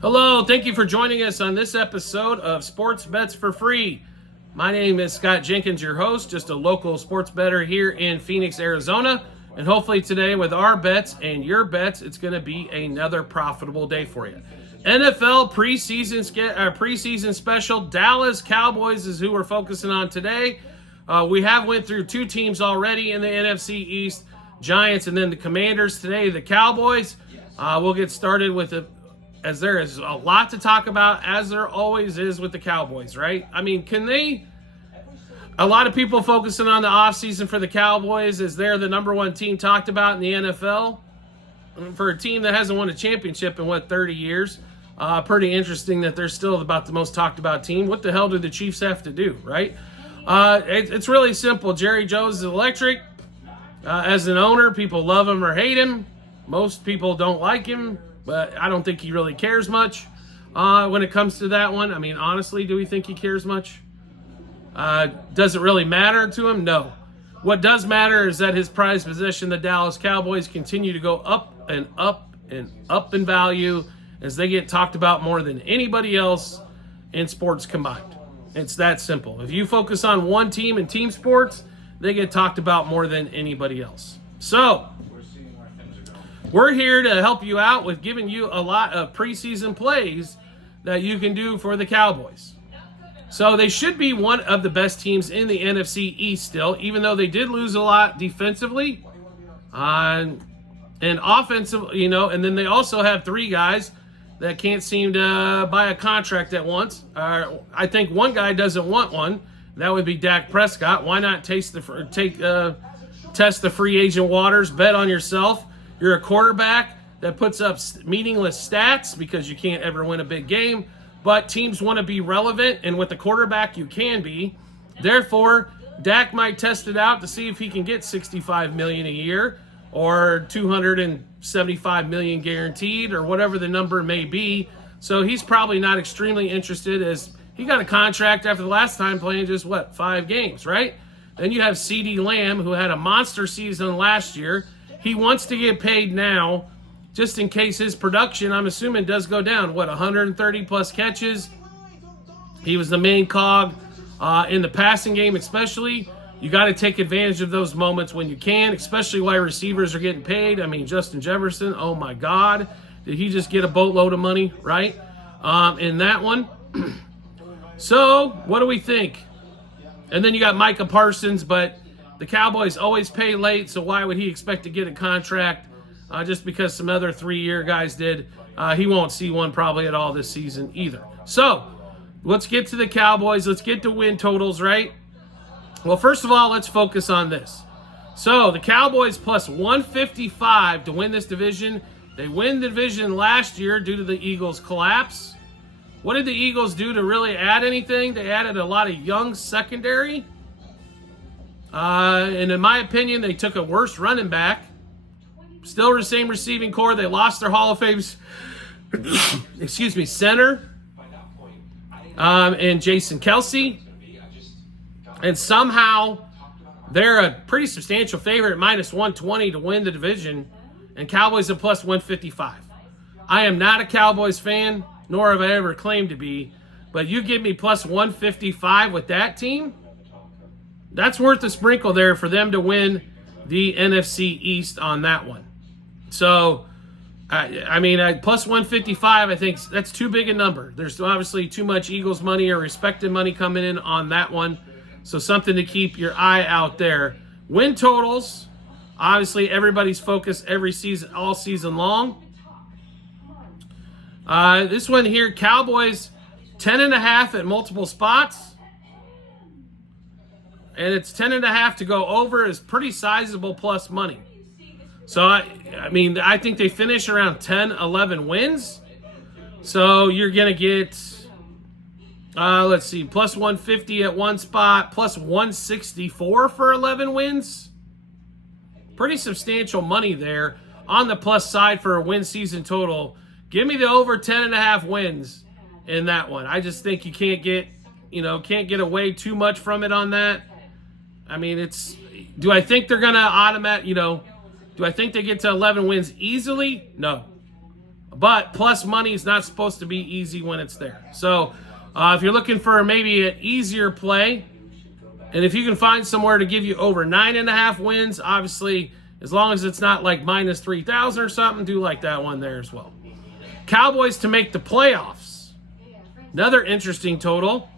Hello, thank you for joining us on this episode of Sports Bets for Free. My name is Scott Jenkins, your host, just a local sports bettor here in Phoenix, Arizona. And hopefully today with our bets and your bets, it's going to be another profitable day for you. NFL preseason special, Dallas Cowboys is who we're focusing on today. We have went through two teams already in the NFC East, Giants and then the Commanders. Today, the Cowboys. We'll get started with it, as there is a lot to talk about, as there always is with the Cowboys, right? I mean, a lot of people focusing on the offseason for the Cowboys as they're the number one team talked about in the NFL. For a team that hasn't won a championship in, 30 years? Pretty interesting that they're still about the most talked about team. What the hell do the Chiefs have to do, right? It's really simple. Jerry Jones is electric. As an owner, people love him or hate him. Most people don't like him, but I don't think he really cares much when it comes to that one. I mean, honestly, do we think he cares much? Does it really matter to him? No. What does matter is that his prized possession, the Dallas Cowboys, continue to go up and up and up in value as they get talked about more than anybody else in sports combined. It's that simple. If you focus on one team in team sports, they get talked about more than anybody else. So, we're here to help you out with giving you a lot of preseason plays that you can do for the Cowboys. So they should be one of the best teams in the NFC East still, even though they did lose a lot defensively and offensive, and then they also have three guys that can't seem to buy a contract at once. I think one guy doesn't want one. That would be Dak Prescott. Why not test the free agent waters, bet on yourself? You're a quarterback that puts up meaningless stats because you can't ever win a big game, but teams want to be relevant, and with the quarterback you can be. Therefore, Dak might test it out to see if he can get $65 million a year or $275 million guaranteed or whatever the number may be. So he's probably not extremely interested, as he got a contract after the last time playing just, 5 games, right? Then you have CeeDee Lamb, who had a monster season last year. He wants to get paid now, just in case his production, I'm assuming, does go down. 130-plus catches. He was the main cog in the passing game especially. You got to take advantage of those moments when you can, especially while receivers are getting paid. I mean, Justin Jefferson, oh my God. Did he just get a boatload of money, right, in that one? So, what do we think? And then you got Micah Parsons, but the Cowboys always pay late, so why would he expect to get a contract just because some other 3-year guys did? He won't see one probably at all this season either. So, let's get to the Cowboys. Let's get to win totals, right? Well, first of all, let's focus on this. So, the Cowboys plus 155 to win this division. They win the division last year due to the Eagles' collapse. What did the Eagles do to really add anything? They added a lot of young secondary. And in my opinion, they took a worse running back. Still the same receiving core. They lost their Hall of Fame center. And Jason Kelsey. And somehow they're a pretty substantial favorite at minus 120 to win the division. And Cowboys at plus 155. I am not a Cowboys fan, nor have I ever claimed to be. But you give me plus 155 with that team, that's worth a sprinkle there for them to win the NFC East on that one. So, plus 155, I think that's too big a number. There's obviously too much Eagles money or respected money coming in on that one. So something to keep your eye out there. Win totals, obviously everybody's focus every season, all season long. This one here, Cowboys 10.5 at multiple spots. And it's 10.5 to go over is pretty sizable plus money. So, I think they finish around 10, 11 wins. So you're going to get, plus 150 at one spot, plus 164 for 11 wins. Pretty substantial money there on the plus side for a win season total. Give me the over 10.5 wins in that one. I just think you can't get away too much from it on that. I mean, do I think they're going to do I think they get to 11 wins easily? No. But plus money is not supposed to be easy when it's there. So if you're looking for maybe an easier play, and if you can find somewhere to give you over 9.5 wins, obviously, as long as it's not like minus 3,000 or something, do like that one there as well. Cowboys to make the playoffs. Another interesting total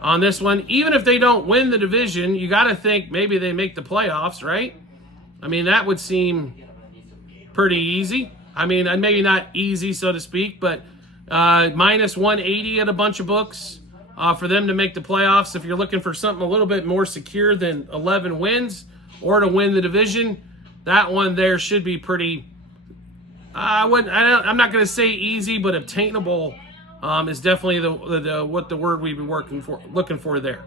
on this one. Even if they don't win the division, you got to think maybe they make the playoffs, right? I mean, that would seem pretty easy. I mean, maybe not easy, so to speak, but minus 180 at a bunch of books for them to make the playoffs. If you're looking for something a little bit more secure than 11 wins or to win the division, that one there should be pretty, I'm not going to say easy, but obtainable is definitely the word we've been looking for there.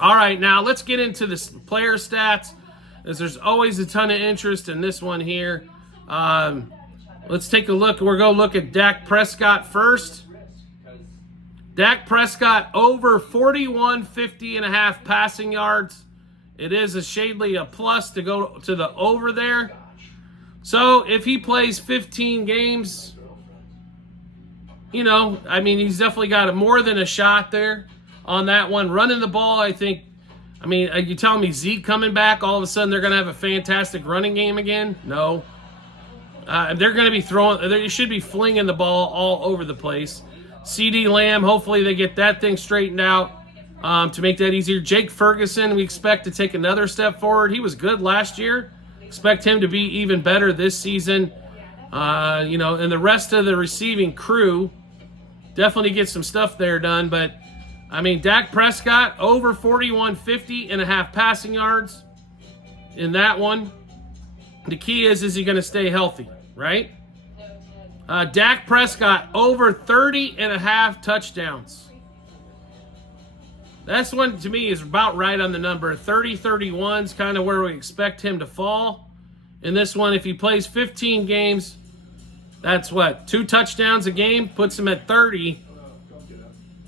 All right, now let's get into the player stats, as there's always a ton of interest in this one here. Let's take a look. We're going to look at Dak Prescott first. Dak Prescott over 41.50.5 passing yards. It is a shadely a plus to go to the over there. So if he plays 15 games, you know, I mean, he's definitely got more than a shot there on that one. Running the ball, I think, I mean, are you telling me Zeke coming back, all of a sudden they're going to have a fantastic running game again? No. They're going to be they should be flinging the ball all over the place. CD Lamb, hopefully they get that thing straightened out to make that easier. Jake Ferguson, we expect to take another step forward. He was good last year. Expect him to be even better this season. You know, and the rest of the receiving crew definitely get some stuff there done. But, I mean, Dak Prescott over 41.50.5 passing yards in that one. The key is he going to stay healthy, right? Dak Prescott over 30.5 touchdowns. That's one, to me, is about right on the number. 30-31 is kind of where we expect him to fall. In this one, if he plays 15 games, that's what? 2 touchdowns a game puts him at 30.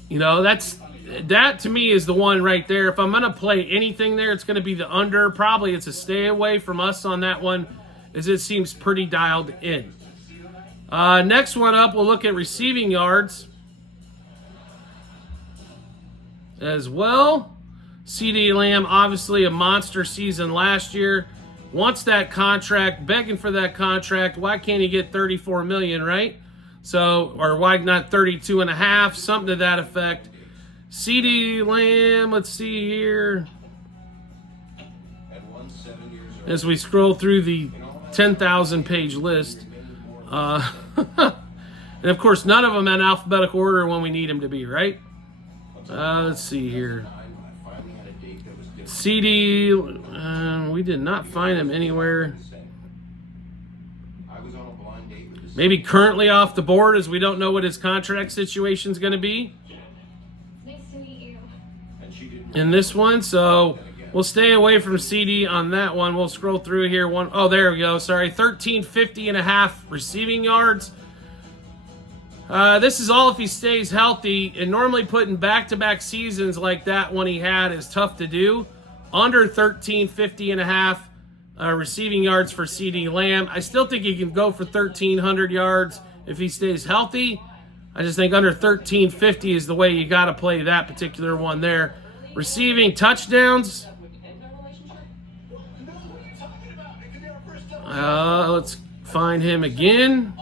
You know, that to me is the one right there. If I'm going to play anything there, it's going to be the under. Probably it's a stay away from us on that one, as it seems pretty dialed in. Next one up, we'll look at receiving yards as well. CD Lamb, obviously a monster season last year. Wants that contract, begging for that contract. Why can't he get $34 million, right? So, or why not 32.5, something to that effect. CD Lamb, let's see here. As we scroll through the 10,000 page list. And of course, none of them in alphabetical order when we need them to be, right? Let's see here. CD, we did not find him anywhere. Maybe currently off the board, as we don't know what his contract situation is going to be in this one. So we'll stay away from CD on that one. We'll scroll through here. Oh, there we go. Sorry, 13.50.5 receiving yards. This is all if he stays healthy, and normally putting back-to-back seasons like that one he had is tough to do. Under 13.50.5 receiving yards for CD Lamb. I still think he can go for 1,300 yards if he stays healthy. I just think under 13.50 is the way you got to play that particular one there. Receiving touchdowns. Let's find him again.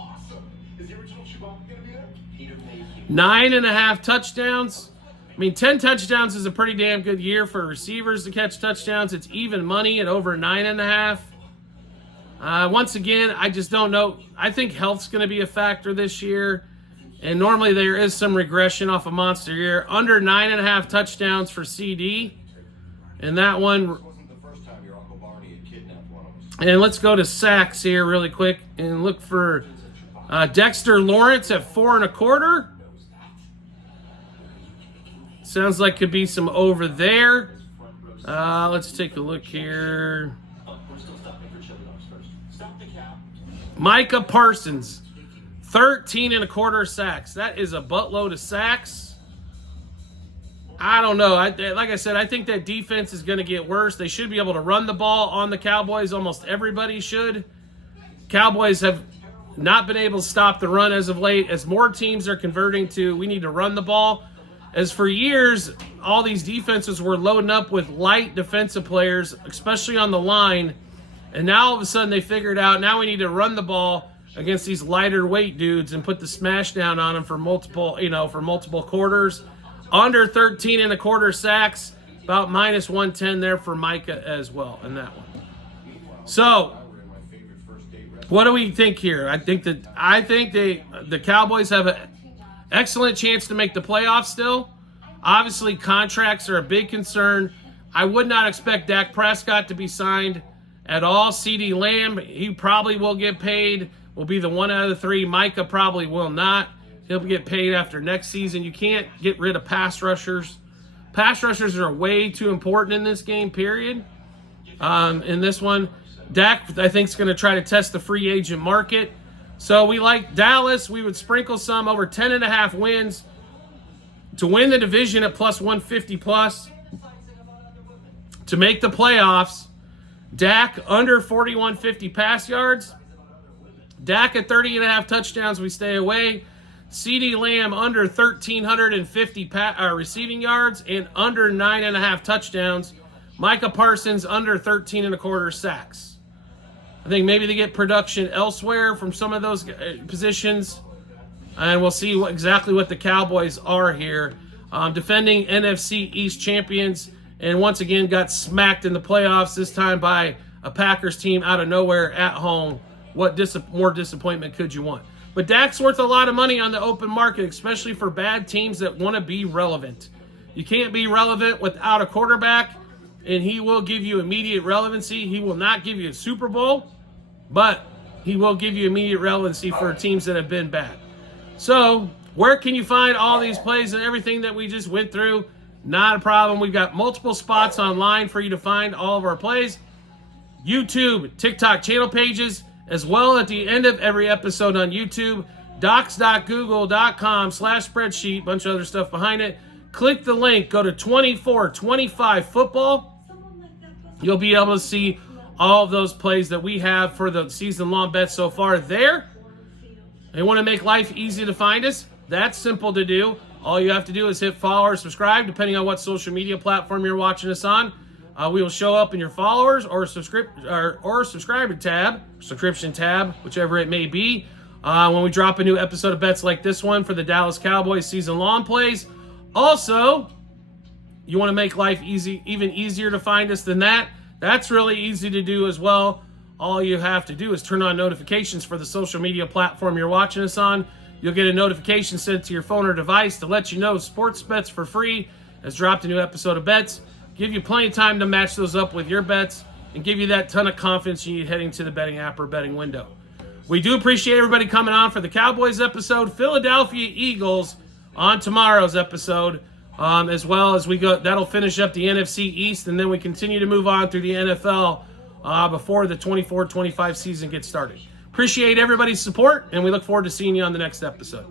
9.5 touchdowns. I mean, 10 touchdowns is a pretty damn good year for receivers to catch touchdowns. It's even money at over 9.5. Once again, I just don't know. I think health's going to be a factor this year. And normally there is some regression off a monster year. Under 9.5 touchdowns for CD. And that one. And let's go to sacks here really quick and look for Dexter Lawrence at 4.25. Sounds like could be some over there. Let's take a look here. Micah Parsons, 13.25 sacks. That is a buttload of sacks. I don't know. Like I said, I think that defense is going to get worse. They should be able to run the ball on the Cowboys. Almost everybody should. Cowboys have not been able to stop the run as of late, as more teams are converting to we need to run the ball. As for years, all these defenses were loading up with light defensive players, especially on the line, and now all of a sudden they figured out now we need to run the ball against these lighter weight dudes and put the smash down on them for multiple quarters. Under 13 and a quarter sacks, about minus 110 there for Micah as well in that one. So, what do we think here? I think the Cowboys have an excellent chance to make the playoffs still. Obviously, contracts are a big concern. I would not expect Dak Prescott to be signed at all. CeeDee Lamb, he probably will get paid. Will be the one out of the three. Micah probably will not. He'll get paid after next season. You can't get rid of pass rushers. Pass rushers are way too important in this game, period. In this one, Dak, I think, is going to try to test the free agent market. So we like Dallas. We would sprinkle some over 10.5 wins to win the division at plus 150 plus. To make the playoffs, Dak under 4,150 pass yards. Dak at 30.5 touchdowns, we stay away. CeeDee Lamb under 1,350 receiving yards and under 9.5 touchdowns. Micah Parsons under 13 and a quarter sacks. I think maybe they get production elsewhere from some of those positions. And we'll see exactly what the Cowboys are here. Defending NFC East champions. And once again got smacked in the playoffs, this time by a Packers team out of nowhere at home. What more disappointment could you want? But Dak's worth a lot of money on the open market, especially for bad teams that want to be relevant. You can't be relevant without a quarterback, and he will give you immediate relevancy. He will not give you a Super Bowl, but he will give you immediate relevancy for teams that have been bad. So, where can you find all these plays and everything that we just went through? Not a problem. We've got multiple spots online for you to find all of our plays. YouTube, TikTok channel pages, as well at the end of every episode on YouTube. Docs.google.com/spreadsheet, bunch of other stuff behind it. Click the link, go to 24-25 football. You'll be able to see all of those plays that we have for the season-long bets so far there. You want to make life easy to find us? That's simple to do. All you have to do is hit follow or subscribe, depending on what social media platform you're watching us on. We will show up in your followers or subscriber tab, subscription tab, whichever it may be, when we drop a new episode of bets like this one for the Dallas Cowboys season-long plays. Also, you want to make life easy, even easier to find us than that? That's really easy to do as well. All you have to do is turn on notifications for the social media platform you're watching us on. You'll get a notification sent to your phone or device to let you know Sports Bets for Free has dropped a new episode of bets. Give you plenty of time to match those up with your bets and give you that ton of confidence you need heading to the betting app or betting window. We do appreciate everybody coming on for the Cowboys episode. Philadelphia Eagles on tomorrow's episode, as well as we go. That'll finish up the NFC East, and then we continue to move on through the NFL before the 24-25 season gets started. Appreciate everybody's support, and we look forward to seeing you on the next episode.